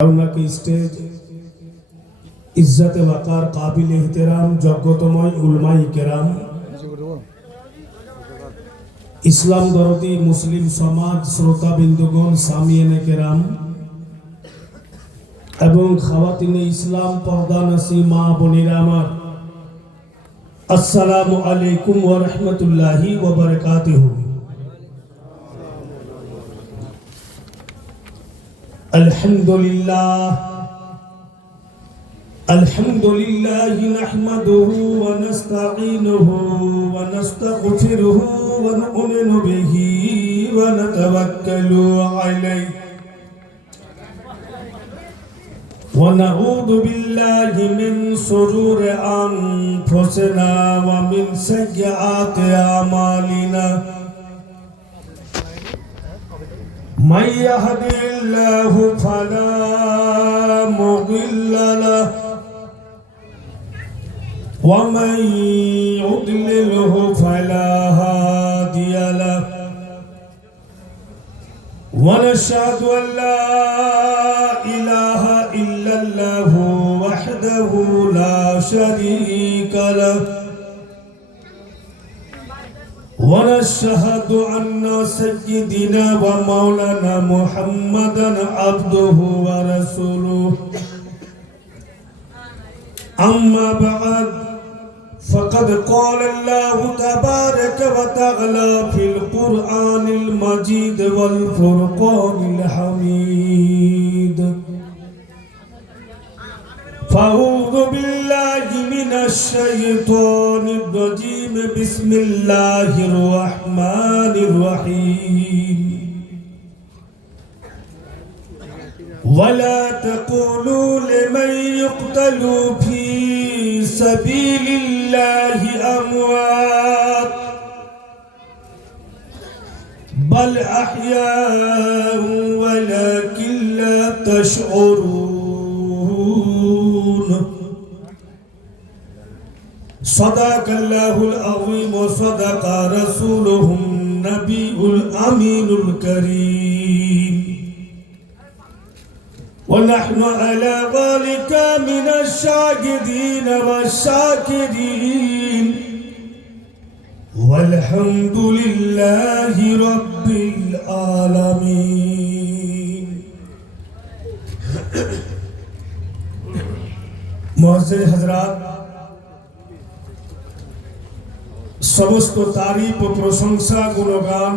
के स्टेज इज्जत वकार काबिल एहतराम जगतमय उलमाए केराम इस्लाम दरदी मुस्लिम समाज श्रोता बिंदुगण सामियाने केराम एवं खावातिने इस्लाम पर्दानसी मा बोनेरा आमार अस्सलामु आलैकुम व रहमतुल्लाहि व बरकातुहू। अल्हम्दुलिल्लाह नहमदुहु व नस्तईनुहु व नस्तगफिरुहु व नु'मिनु बिही व नतवक्कलु अलैहि व नऊदु बिल्लाहि मिन शुरूरि अनफुसिना व मिन सय्यिआति अमालिना मन यहदिल्लाहु फला मुदिल्ल लहु व मन युद्लिलहु फला हादिय लहु व नशहदु अन ला इलाहा इल्लल्लाहु वहदहु ला शरीका लहु ونشهد أن سيدنا ومولانا محمدا عبده ورسوله أما بعد فقد قال الله تبارك وتعالى في القرآن المجيد والفرقان الحميد فأعوذ بالله من الشيطان الرجيم بسم الله الرحمن الرحيم ولا تقولوا لمن يقتل في سبيل الله أموات بل أحياء ولكن لا تشعرون صدق الله العظيم وصدق رسوله النبي الأمين الكريم ونحن على ذلك من الشاهدين والشاكرين والحمد لله رب العالمين। मुअज़्ज़िज़ हज़रात, समस्त तारीफ प्रशंसा गुणगान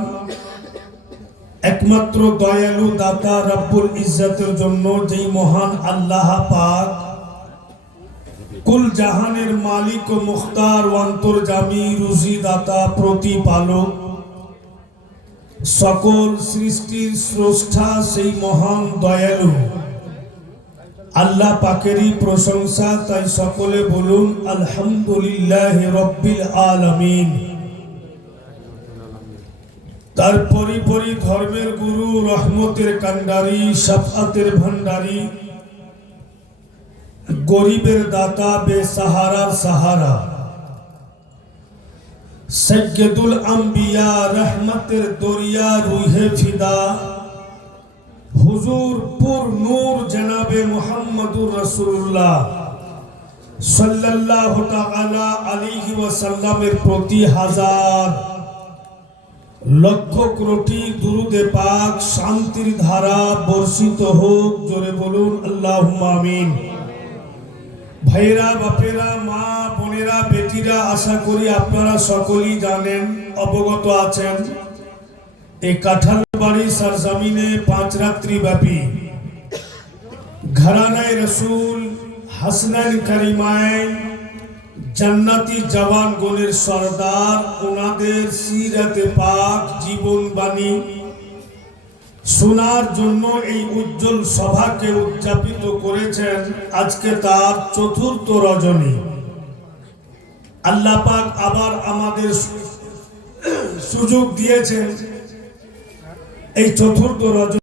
एकमात्र दयालु दाता रब्बुल इज्जतेर जन्नो जेई महान आल्लाह पाक कुल জাহানের मालिक ও মুখতার ও অন্তর্যামী রুজি দাতা প্রতিপালক সকল সৃষ্টির স্রষ্টা সেই মহান দয়ালু আল্লাহ পাকেরই প্রশংসা। তাই সকলে বলুন আলহামদুলিল্লাহি রাব্বিল আলামিন। তার পরিপরি ধর্মের গুরু, রহমতের কান্ডারি, শাফাতের ভান্ডারি, গরিবের দাতা, বেসাহারার সাহারা, সৈয়দুল আম্বিয়া, রহমতের দরিয়া, রুহে ফিদা हुजूर पुर नूर जनाबे मुहम्मदुर रसूलुल्लाह सल्लल्लाहु ताआला अलैहि वसल्लमेर प्रति हजार लक्ष कोटी दुरूदे पाक शांतिर धारा बर्षित होक। जोरे बोलुन अल्लाहुम्मा आमीन। भाईरा, बापेरा, मा बोनेरा, बेटीरा, आशा करी आपनारा सकलेई जानेन, अवगत आছেন এই কাঁঠালবাড়ি सरजमीने 5 रात्रि व्यापी घरानाए रसूल हसनैन करीमाइन जन्नती जवान गुणेर सरदार उनादेर सीरते पाक जीवन बाणी शोनार जन्य এই উজ্জ্বল সভাকে উদযাপিত করেছেন। আজকে তার চতুর্থ রজনী। আল্লাহ পাক আবার আমাদের সুযোগ দিয়েছেন এই চতুর্থ রজনী